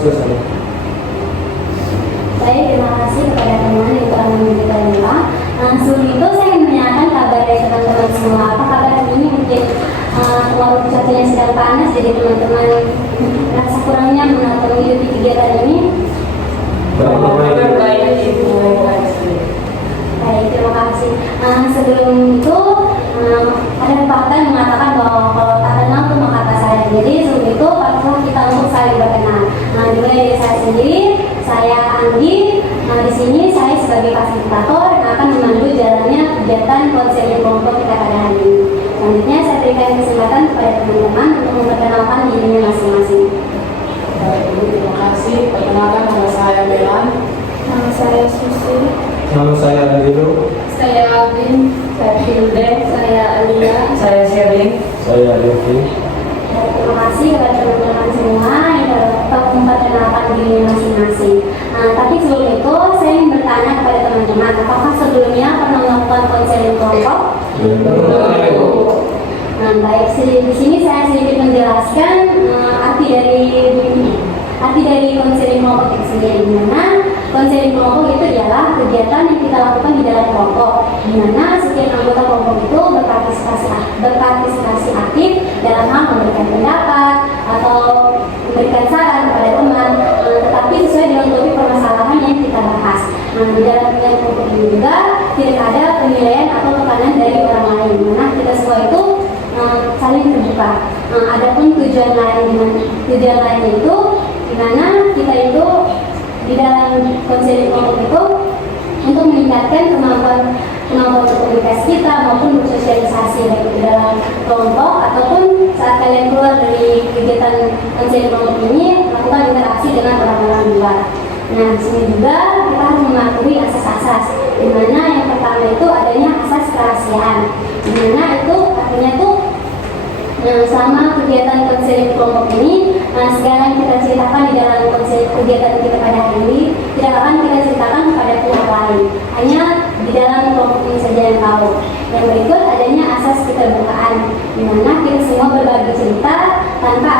selesai. Baik, terima kasih kepada teman yang telah memberikan doa. Sebelum itu saya ingin menanyakan kabar dari teman-teman semua. Apa kabar hari ini? Mungkin walaupun cuacanya sedang panas, jadi teman-teman rasa kurang nyaman atau mengikuti kegiatan ini. Baik. Baik, terima kasih. Sebelum itu ada pepatah yang mengatakan bahwa kalau tak kenal itu maka tak sayang. Jadi sebelum itu patutlah kita untuk saling berkenal. Dimulai dari saya sendiri, saya Andi. Di sini saya sebagai fasilitator yang akan memandu jalannya kegiatan konseling kelompok kita pada hari ini. Selanjutnya saya berikan kesempatan kepada teman-teman untuk memperkenalkan dirinya masing-masing. Baik, terima kasih. Perkenalkan, nama saya Belan. Nama saya Susi. Nama saya Andiro. Saya Alvin. Saya Hilde. Saya Alia. Saya Sherlyn. Saya Yofi. Terima kasih kepada teman-teman semua yang dapat memperkenalkan diri masing-masing. Tapi sebelum itu saya ingin bertanya kepada teman-teman, apakah sebelumnya pernah melakukan konseling kelompok? Baik, di sini saya sedikit menjelaskan arti dari konseling kelompok itu sendiri. Di mana konseling kelompok itu adalah kegiatan yang kita lakukan di dalam kelompok, di mana setiap anggota kelompok itu berpartisipasi aktif dalam hal memberikan pendapat atau memberikan saran kepada teman, tetapi sesuai dengan topik permasalahan yang kita bahas. Di dalam kelompok ini juga tidak ada penilaian atau tekanan dari orang lain, di mana kita semua itu saling terbuka. Adapun tujuan lain itu di mana kita itu di dalam konseling kelompok itu untuk meningkatkan kemampuan berkomunikasi kita maupun bersosialisasi baik di dalam kelompok ataupun saat kalian keluar dari kegiatan konseling kelompok ini melakukan interaksi dengan orang-orang luar. Nah, di sini juga kita harus mematuhi asas-asas, di mana yang pertama itu adanya asas kerahasiaan, di mana itu artinya itu selama kegiatan konseling kelompok ini segala yang kita ceritakan di dalam kegiatan kita pada hari ini tidak akan kita ceritakan kepada pihak lain, hanya di dalam kelompok ini saja yang tahu. Yang berikut adanya asas keterbukaan, di mana kita semua berbagi cerita tanpa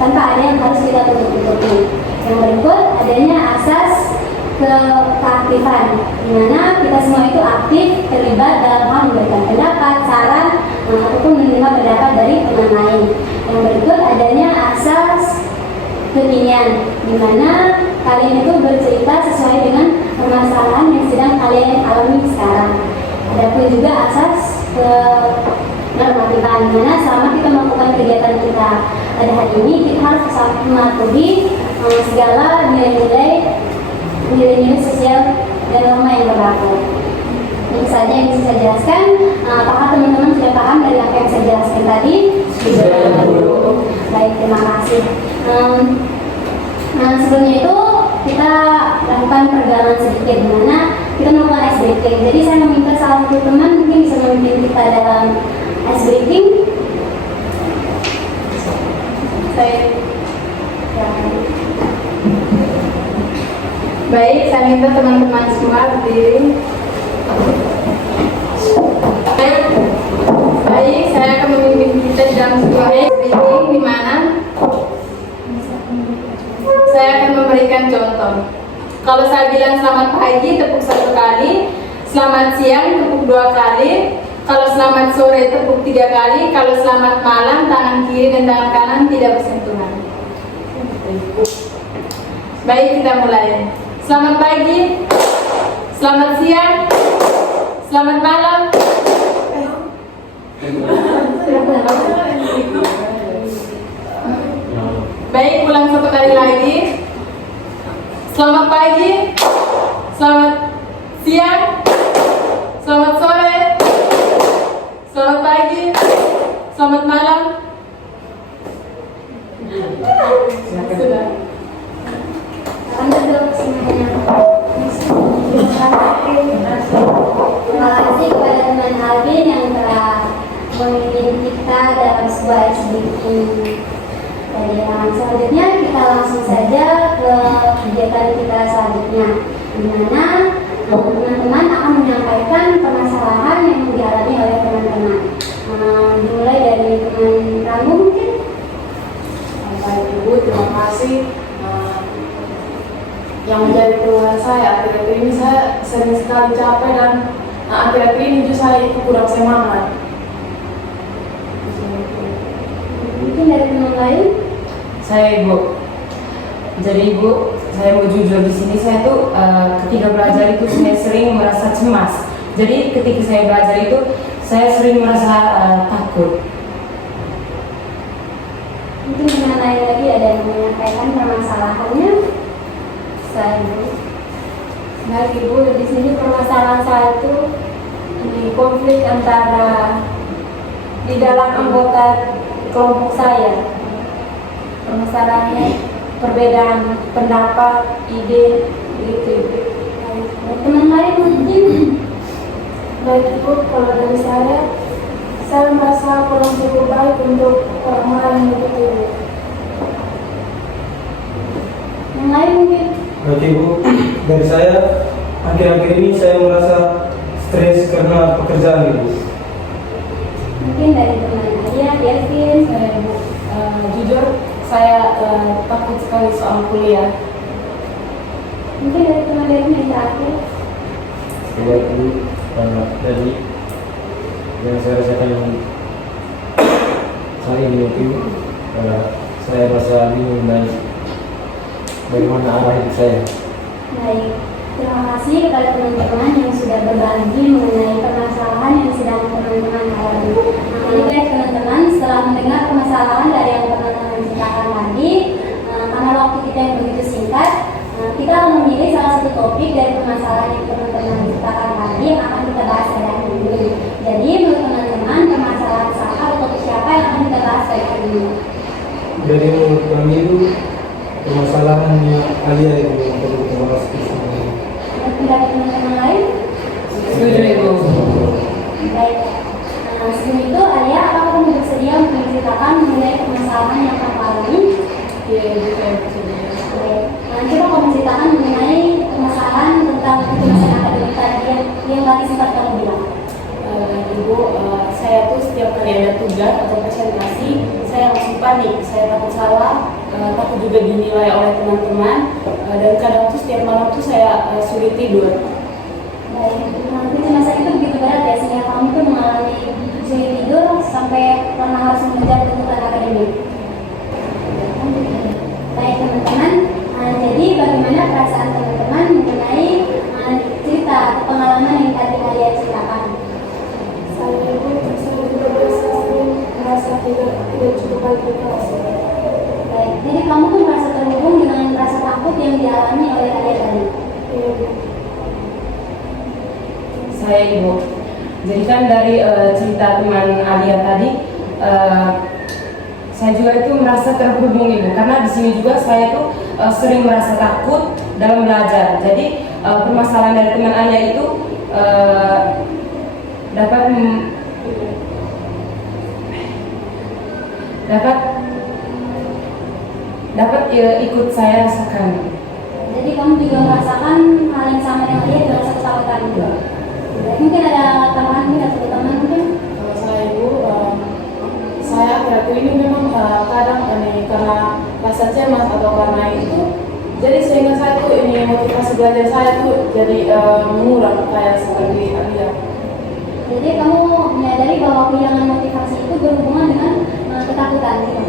ada yang harus kita tutup-tutupi. Yang berikut adanya asas keaktifan, di mana kita semua itu aktif terlibat dalam hal memberikan pendapat, saran ataupun menerima pendapat dari teman lain. Yang berikut adanya asas kekinian, di mana kalian itu bercerita sesuai dengan permasalahan yang sedang kalian alami sekarang. Adapun juga asas kenormatifan, di mana selama kita melakukan kegiatan kita pada hari ini kita harus mematuhi segala nilai-nilai sosial dan norma yang berlaku. Ini saja yang bisa saya jelaskan. Apakah teman-teman sudah paham dari apa yang saya jelaskan tadi? Baik, terima kasih. Sebelumnya itu kita lakukan perjalanan sedikit, di mana kita melakukan ice breaking. Jadi saya meminta salah satu teman mungkin bisa memimpin kita dalam ice breaking. Baik, saya minta teman-teman semua berdiri. Baik, saya akan memimpin kita dalam sebuah meeting di mana saya akan memberikan contoh. Kalau saya bilang selamat pagi, tepuk 1 kali. Selamat siang, tepuk 2 kali. Kalau selamat sore, tepuk 3 kali. Kalau selamat malam, tangan kiri dan tangan kanan tidak bersentuhan. Baik, kita mulai. Selamat pagi, selamat siang, selamat malam. Baik, ulang 1 kali lagi. Selamat pagi, selamat siang, selamat sore, selamat pagi, selamat malam. Sudah. Terima kasih kepada teman Alvin yang telah memimpin kita dalam sebuah exhibition. Selanjutnya kita langsung saja ke kegiatan kita selanjutnya, di mana teman-teman akan menyampaikan permasalahan yang dialami oleh teman-teman. Dimulai dari teman Ranggu mungkin. Baik Ibu, terima kasih. yang menjadi keluhan saya akhir-akhir ini. Saya sering sekali capek dan akhir-akhir ini justru saya itu kurang semangat. Mungkin dari teman lain? Saya Ibu. Jadi Ibu, saya mau jujur di sini, saya tuh ketika belajar itu saya sering merasa cemas. Jadi ketika saya belajar itu saya sering merasa takut. Mungkin teman lain lagi ada yang menyampaikan permasalahannya. Saya Ibu. Baik Ibu, di sini permasalahan saya itu di konflik antara di dalam anggota kelompok saya. Permasalahannya perbedaan pendapat, ide, gitu. Teman lain mungkin? Baik Ibu, kalau dari saya merasa kurang cukup baik untuk orang lain begitu. Yang lain mungkin? Oke Bu, dari saya akhir-akhir ini saya merasa stres karena pekerjaan Ibu. Mungkin dari teman Alia, Delvin. Saya Ibu, jujur saya takut sekali soal kuliah. Mungkin dari teman Delvin yang terakhir. Saya Ibu, dari yang saya rasakan saat ini itu saya merasa bingung dan bagaimana arah hidup saya. Baik, terima kasih kepada teman-teman yang sudah berbagi mengenai permasalahan yang sedang teman-teman alami. Jadi baik teman-teman, setelah mendengar permasalahan dari yang teman-teman ceritakan tadi, karena waktu kita yang begitu singkat, kita akan memilih salah satu topik dari permasalahan yang teman-teman ceritakan tadi yang akan kita bahas pada hari ini. Jadi menurut teman-teman, permasalahan siapa atau topik siapa yang akan kita bahas pada hari ini? Dari menurut kami itu permasalahannya Alia itu yang perlu kita bahas di sini. Ada pendapat teman-teman lain? Setuju Ibu. Baik. Sebelum itu, Alia, apakah kamu bersedia untuk menceritakan mengenai permasalahan yang kamu alami? Iya Ibu, saya bersedia. Baik. Coba kamu ceritakan mengenai permasalahan tentang kecemasan akademik tadi yang tadi sempat kamu bilang. Ibu, saya tuh setiap kali ada tugas atau presentasi, saya langsung panik. Saya takut salah, takut juga dinilai oleh teman-teman, dan kadang tuh setiap malam tuh saya sulit tidur. Baik. Kecemasan itu begitu berat ya, sehingga kamu tuh mengalami sulit tidur sampai pernah harus mengejar tuntutan akademik. Baik teman-teman, jadi bagaimana perasaan teman-teman mengenai cerita atau pengalaman yang tadi Alia ceritakan? Saya Ibu, saya juga merasa tidak cukup baik di kelas. Baik, jadi kamu tuh merasa terhubung dengan rasa takut yang dialami oleh Alia tadi. Iya Bu. Saya Ibu. Jadi kan dari cerita teman Alia tadi, saya juga itu merasa terhubung Ibu, karena di sini juga saya tuh sering merasa takut dalam belajar. Jadi permasalahan dari teman Alia itu dapat ikut saya rasakan. Jadi kamu juga merasakan hal yang sama dengan Alia dengan rasa ketakutan juga. Mungkin ada tambahan mungkin atau teman mungkin? Kalau saya Ibu, saya akhir-akhir ini memang kadang karena rasa cemas atau karena itu, jadi sehingga saya tuh ini motivasi belajar saya tuh jadi mengurang kayak seperti Alia. Jadi kamu menyadari bahwa kehilangan motivasi itu berhubungan dengan ketakutan gitu.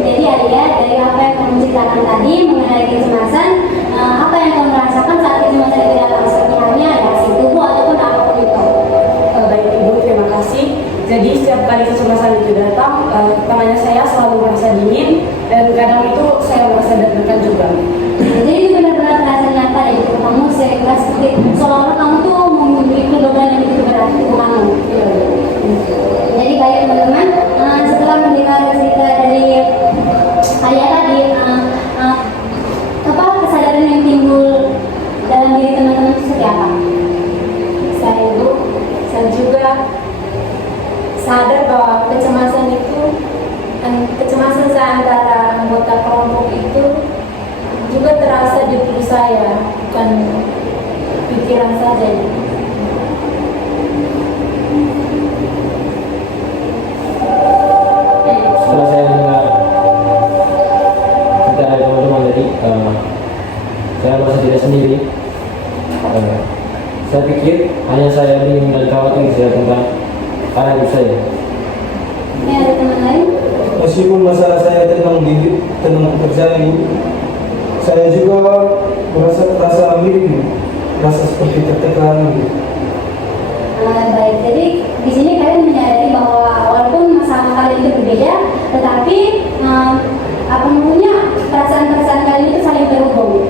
Jadi Alia, dari apa yang kamu ceritakan tadi mengenai kecemasan, apa yang kamu rasakan saat kecemasan itu datang? Seperti halnya reaksi tubuh ataupun apapun itu. Baik Ibu, terima kasih. Jadi setiap kali kecemasan itu datang, tangannya saya selalu merasa dingin, dan kadang itu saya merasa deg-degan juga. Jadi itu benar-benar terasa nyata ya, itu kamu sering seperti seolah-olah kamu tuh memiliki beban yang begitu berat di tubuh kamu. Jadi baik teman-teman, setelah mendengar cerita dari Alia tadi, apa kesadaran yang timbul dalam diri teman-teman itu seperti apa? Saya Ibu, saya juga sadar bahwa kecemasan saya antara anggota kelompok itu juga terasa di tubuh saya, bukan pikiran saja. Setelah saya mendengar cerita dari teman-teman tadi, karena hidup saya. Ini ada teman lain? Meskipun masalah saya tentang pekerjaan ini, saya juga merasa mirip, rasa seperti tertekan gitu. Baik, jadi di sini kalian menyadari bahwa walaupun masalah kalian itu berbeda, tetapi apa namanya perasaan-perasaan kalian itu saling terhubung.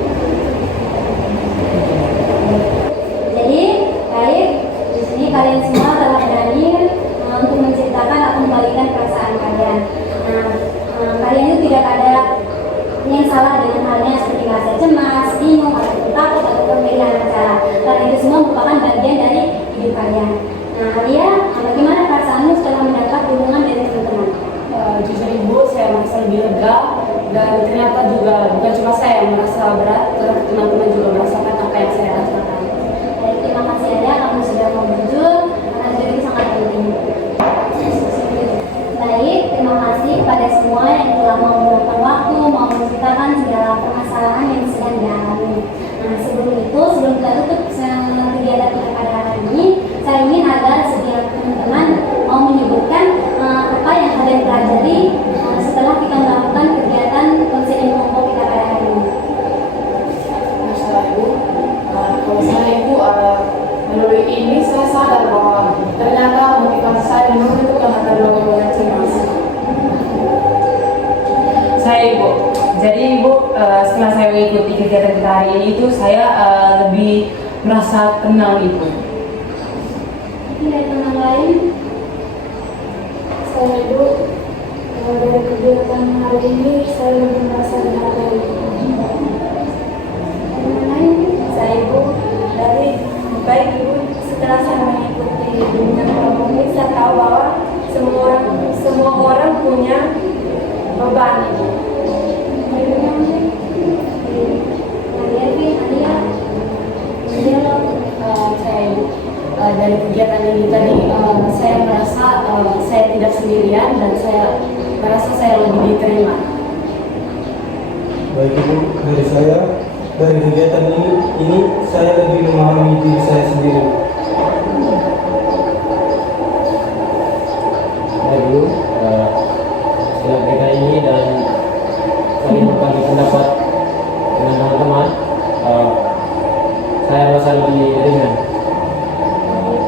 Jadi baik, di sini kalian semua telah berani untuk menceritakan atau membagikan perasaan kalian. Kalian itu tidak ada yang salah dengan halnya seperti merasa cemas, bingung, ataupun takut, ataupun kehilangan cara. Karena itu semua merupakan bagian dari hidup kalian. Nah, Alia, bagaimana perasaanmu setelah mendapat dukungan dari teman-teman? Jujur Ibu, saya merasa lebih lega dan ternyata juga bukan cuma saya yang merasa berat, teman-teman juga merasakan apa yang saya rasakan. Baik, terima kasih Alia, kamu sudah mau jujur, karena jujur itu sangat penting. Baik, terima kasih kepada semua yang telah mau meluangkan waktu, mau menceritakan segala permasalahan yang sedang dialami. Nah, sebelum kita tutup kegiatan kita pada hari ini, saya ingin agar setiap teman-teman mau menyebutkan apa yang kalian pelajari setelah kita melakukan kegiatan konseling kelompok kita pada hari ini. Masalah Ibu, kalau saya Ibu, melalui ini saya sadar bahwa ternyata motivasi saya menurut itu karena dorongan cemas. Saya Ibu, jadi Ibu setelah saya mengikuti kegiatan kita hari ini itu saya lebih merasa tenang Ibu. Mungkin ada teman lain? Saya Ibu, dari kegiatan hari ini saya lebih merasa dihargai. Teman lain? Saya Ibu, dari baik Ibu, setelah saya mengikuti bimbingan kelompok ini, saya tahu bahwa semua orang punya beban. Saya dari kegiatan ini tadi saya merasa saya tidak sendirian dan saya merasa saya lebih diterima. Baik Ibu, dari kegiatan ini saya lebih memahami diri saya sendiri. Baik Bu, setelah kegiatan ini dan saling berbagi pendapat dengan teman-teman, saya merasa lebih ringan.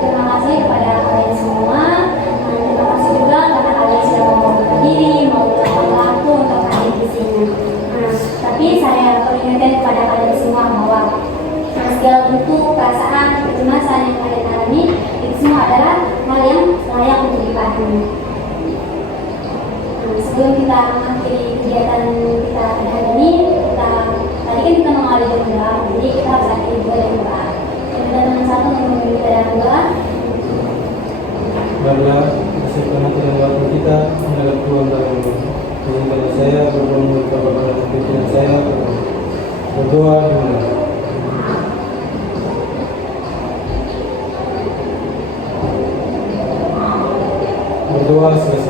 Terima kasih kepada kalian semua. Terima kasih juga karena kalian sudah mau membuka diri, mau meluangkan waktu untuk hadir di sini. Tapi saya peringatkan kepada kalian semua bahwa segala bentuk perasaan, kecemasan yang kalian alami itu semua adalah hal yang layak untuk dipahami. Sebelum kita mengakhiri kegiatan kita pada hari ini, tadi kan kita mengawali doa, jadi kita harus akhiri juga dengan doa. Teman satu meminta dalam doa. Barulah bersihkan hati dan waktu kita menghadap Tuhan dalam doa. Izinkan saya berdoa kepada pimpinan saya berdoa dulu. Berdoa selesai.